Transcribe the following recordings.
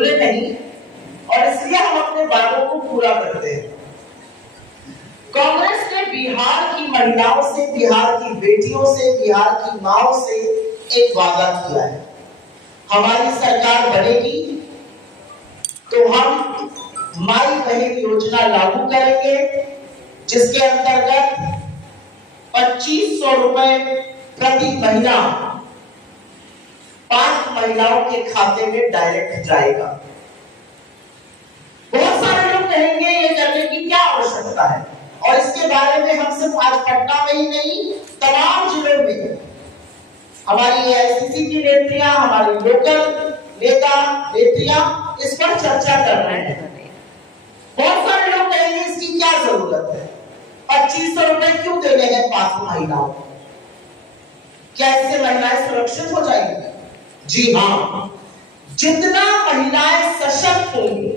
भूले नहीं और इसलिए हम अपने वादों को पूरा करते हैं। कांग्रेस ने बिहार की महिलाओं से, बिहार की बेटियों से, बिहार की माओ से एक वादा किया है। हमारी सरकार बनेगी तो हम माई बहन योजना लागू करेंगे, जिसके अंतर्गत 2500 रुपए प्रति महीना 5 महिलाओं के खाते में डायरेक्ट जाएगा। बहुत सारे लोग कहेंगे ये करने की क्या आवश्यकता है, और इसके बारे में हम सिर्फ आज पटना में ही नहीं, तमाम जिलों में हमारी एआईसीसी की नेत्रियां, हमारी लोकल नेता नेत्रियां इस पर चर्चा कर रहे हैं। बहुत सारे लोग कहेंगे इसकी क्या जरूरत है, 2500 रुपए क्यों देने हैं 5 महिलाओं को, क्या इससे महिलाएं सुरक्षित हो जाएंगी? जी हाँ, जितना महिलाएं सशक्त होंगी,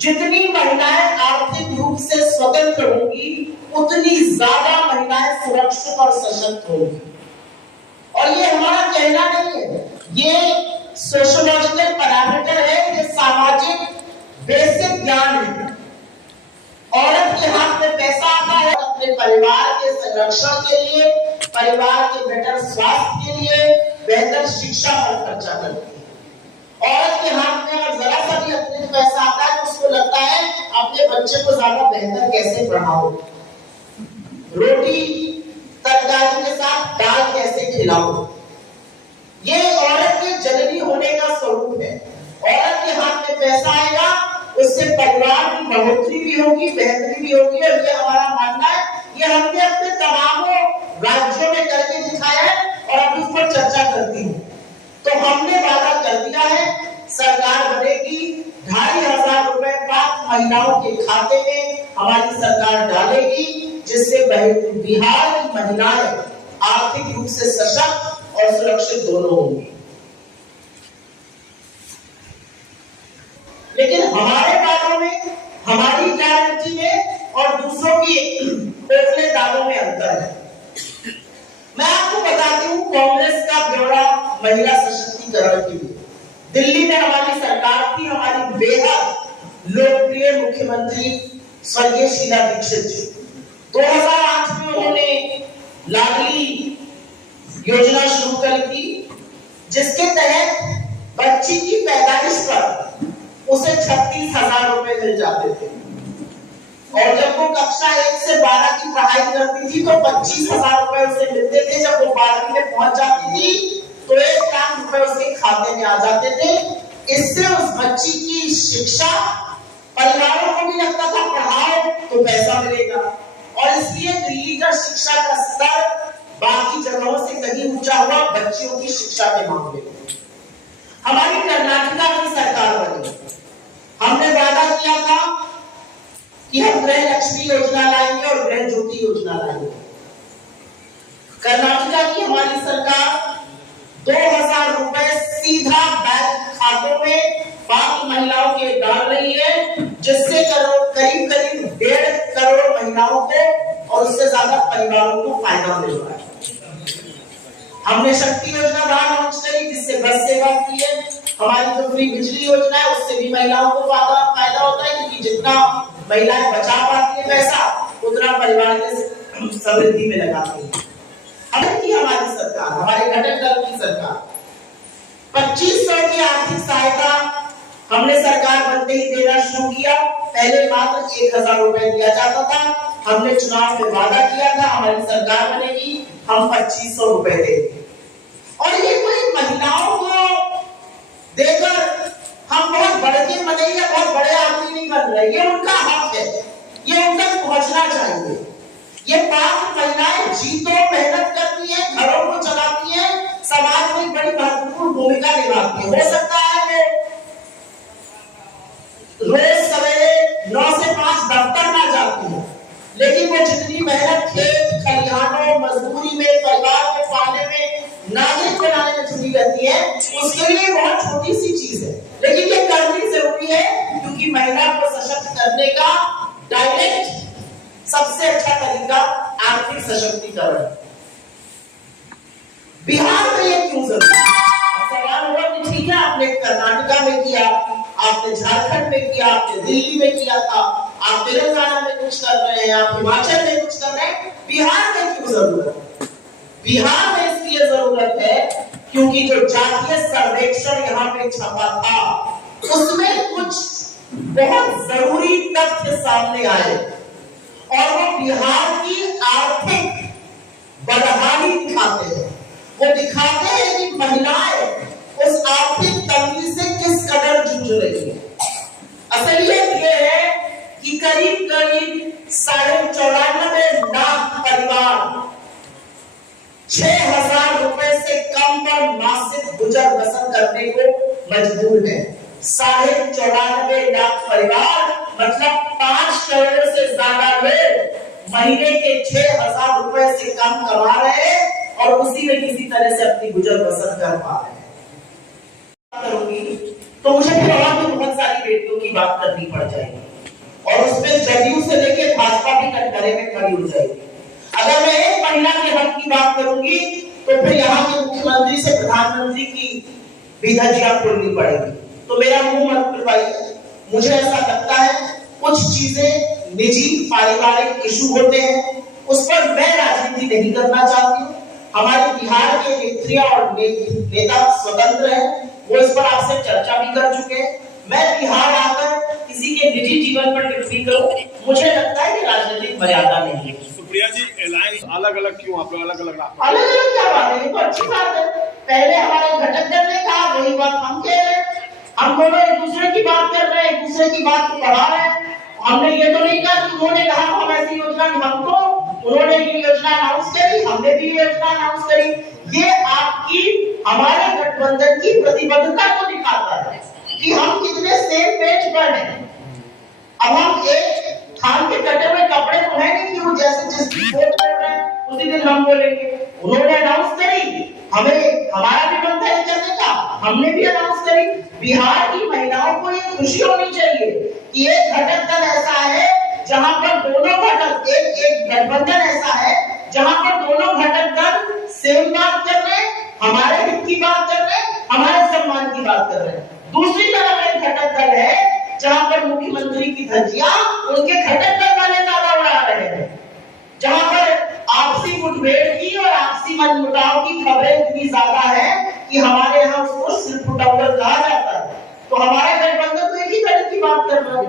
जितनी महिलाएं आर्थिक रूप से स्वतंत्र होंगी, उतनी ज्यादा महिलाएं सुरक्षित और सशक्त होंगी। और ये हमारा कहना नहीं है, ये सोशियोलॉजिकल पैरामीटर है, ये सामाजिक बेसिक ज्ञान है। औरत के हाथ में पैसा आता है अपने परिवार के संरक्षण के लिए, परिवार के बेहतर स्वास्थ्य के लिए, बेहतर शिक्षा पर खर्चा करती है। औरत के हाथ में अगर जरा सा भी अतिरिक्त पैसा आता है तो उसको लगता है अपने बच्चे को ज्यादा बेहतर कैसे पढ़ाओ, रोटी तरकारी के साथ दाल कैसे खिलाओ। ये औरत के जननी होने का स्वरूप है। औरत के हाथ में पैसा आएगा, उससे परिवार की बढ़ोतरी भी होगी, बेहतरी भी होगी। और ये हमारा मानना है, ये हमने अपने तमामों राज्यों में करके दिखाया है और अब उस पर चर्चा करती हूँ। तो हमने वादा कर दिया है, सरकार बनेगी, 2500 रुपए 5 महिलाओं के खाते में हमारी सरकार डालेगी, जिससे बिहार की महिलाएं आर्थिक रूप से सशक्त और सुरक्षित दोनों होंगी। लेकिन हमारे वादों में, हमारी गारंटी में और दूसरों की खोखले दावों में अंतर है। मैं आपको बताती हूँ कांग्रेस का ब्यौरा महिला सशक्तिकरण के लिए। दिल्ली में हमारी सरकार थी, हमारी बेहद लोकप्रिय मुख्यमंत्री स्वर्गीय शीला दीक्षित जी। 2008 में उन्होंने लाडली योजना शुरू करी थी, जिसके तहत बच्ची की पैदाइश पर उसे 36,000 रुपए मिल जाते थे। और जब वो कक्षा 1 से 12 की पढ़ाई करती थी तो 25,000 रुपए उसे मिलते थे। जब वो 12वीं में पहुंच जाती थी तो 1 लाख रुपए उसके खाते में आ जाते थे। इससे उस बच्ची की शिक्षा, परिवारों को भी लगता था पढ़ाओ तो पैसा मिलेगा, और इसलिए दिल्ली का शिक्षा का स्तर बाकी जगहों से कहीं ऊंचा हुआ बच्चियों की शिक्षा के मामले में। हमारी कर्नाटका की सरकार बनी, हमने वादा किया था कि हम गृह लक्ष्मी योजना लाएंगे और गृह ज्योति योजना लाएंगे। कर्नाटका की हमारी सरकार 2000 रुपए सीधा बैंक खातों में 5 महिलाओं के डाल रही है, जिससे करीब 1.5 करोड़ महिलाओं को और उससे ज्यादा परिवारों को फायदा मिल रहा है। हमने शक्ति योजना वहां लॉन्च करी, जिससे बस सेवा की है। हमारी जो फ्री बिजली योजना है, उससे भी महिलाओं को फायदा होता है, क्योंकि जितना महिलाएं बचा पाती है पैसा, उतना परिवार के समृद्धि में लगाती है। हमारी सरकार, हमारे घटक दल की सरकार 2500 की आर्थिक सहायता हमने सरकार बनते ही देना शुरू किया। पहले मात्र 1000 रुपए दिया जाता था। हमने चुनाव में वादा किया था, हमारी सरकार बनेगी, हम 2500 रुपए देंगे। और ये कोई महिलाओं को देकर हम बहुत बड़े के बने या बहुत बड़े आदमी नहीं बन रहे, ये उनका हक है, ये उन तक पहुंचना चाहिए। ये 5 महिलाएं जी तो मेहनत करती है, घरों को चलाती है, समाज में बड़ी महत्वपूर्ण भूमिका निभाती है। हो सकता है वो रोज सवेरे 9 से 5 दफ्तर ना जाती है, लेकिन वो जितनी मेहनत खेत खलिहानों मजदूरी में, परिवार को पालने में, नागरिक बनाने में जुटी रहती है, उसके लिए बहुत छोटी सी चीज है, लेकिन ये करनी जरूरी है, क्योंकि महिला को सशक्त करने का डायरेक्ट सबसे अच्छा तरीका आर्थिक सशक्तिकरण। बिहार में ये क्यों जरूरी है? सवाल हुआ कि ठीक है आपने कर्नाटका में किया, आपने झारखंड में किया, आपने दिल्ली में किया था, आप तेलंगाना में कुछ कर रहे हैं, आप हिमाचल में कुछ कर रहे हैं, बिहार में क्यों जरूरत है? बिहार में इसलिए जरूरत है क्योंकि जो जातीय सर्वेक्षण यहाँ पे छपा था उसमें कुछ बहुत जरूरी तथ्य सामने आए और वो बिहार की आर्थिक बदहाली दिखाते हैं। वो दिखाते हैं कि महिलाएं उस आर्थिक तंगी से किस कदर जूझ रही है। असलियत ये है कि करीब करीब 94.5 लाख परिवार 6,000 रुपए से कम पर मासिक गुजर बसर करने को मजबूर है। 94.5 लाख परिवार मतलब 5 करोड़ से ज्यादा लोग महीने के 6,000 रुपए से कम कमा रहे हैं और उसी में किसी तरह से अपनी गुजर बसर कर पा रहे हैं। करूंगी तो मुझे फिर और भी बहुत सारी बेटियों की बात करनी पड़ जाएगी और उसमें जदयू से लेके भाजपा भी कटघरे में खड़ी हो जाएगी। अगर मैं एक महिला के हक की बात करूंगी तो फिर यहाँ के मुख्यमंत्री से प्रधानमंत्री की भी धज्जियां खोलनी पड़ेगी। तो मेरा मुंह मत खुलवाइए। मुझे ऐसा लगता है कुछ चीजें निजी पारिवारिक इशू होते हैं, उस पर मैं राजनीति नहीं करना चाहती हूँ। हमारे बिहार के नेत्रिया और नेता स्वतंत्र हैं, वो इस पर आपसे चर्चा भी कर चुके हैं। मैं बिहार आकर किसी के निजी जीवन पर टिप्पणी करूं, मुझे लगता है कि राजनीतिक मर्यादा नहीं है। सुप्रिया जी, अलायंस अलग अलग क्यों? आप लोग अलग अलग क्या बात है? ये तो अच्छी बात है। पहले हमारे घटक दल ने कहा, वही बात हम कह रहे हैं। हम दोनों एक दूसरे की बात कर रहे हैं, एक दूसरे की बात को बढ़ा रहे हैं। हमने ये तो नहीं कहा कि उन्होंने कहा हम ऐसी योजना, हमको उन्होंने ये योजना अनाउंस करी, हमने भी योजना अनाउंस करी। ये आपकी हमारे गठबंधन की प्रतिबद्धता को दिखाता है कि हम कितने सेम पेज पर हैं। अब हम एक थान के कटे हुए कपड़े तो है नहीं कि वो जैसे जिसकी वोट कर रहे हैं उसी दिन हम बोलेंगे। उन्होंने अनाउंस करी, हमें हमारा भी मन था करने का, हमने भी अनाउंस करी। बिहार की महिलाओं को ये खुशी होनी चाहिए कि एक घटक दल ऐसा है जहां पर दोनों घटक, एक गठबंधन ऐसा है जहां पर दोनों घटक दल सेम बात कर रहे हैं, हमारे हित की बात कर रहे हैं, हमारे सम्मान की बात कर रहे हैं। दूसरी तरफ एक घटक दल है जहां पर मुख्यमंत्री की धज्जियां उनके घटक दल वाले ज्यादा उड़ा रहे हैं, जहां पर आपसी मुठभेड़ की और आपसी मनमुटाव की खबरें इतनी ज्यादा है कि हमारे यहाँ उसको सिर्फ फुटबॉल कहा जाता है। तो हमारा गठबंधन तो एक ही तरह की बात कर रहा है।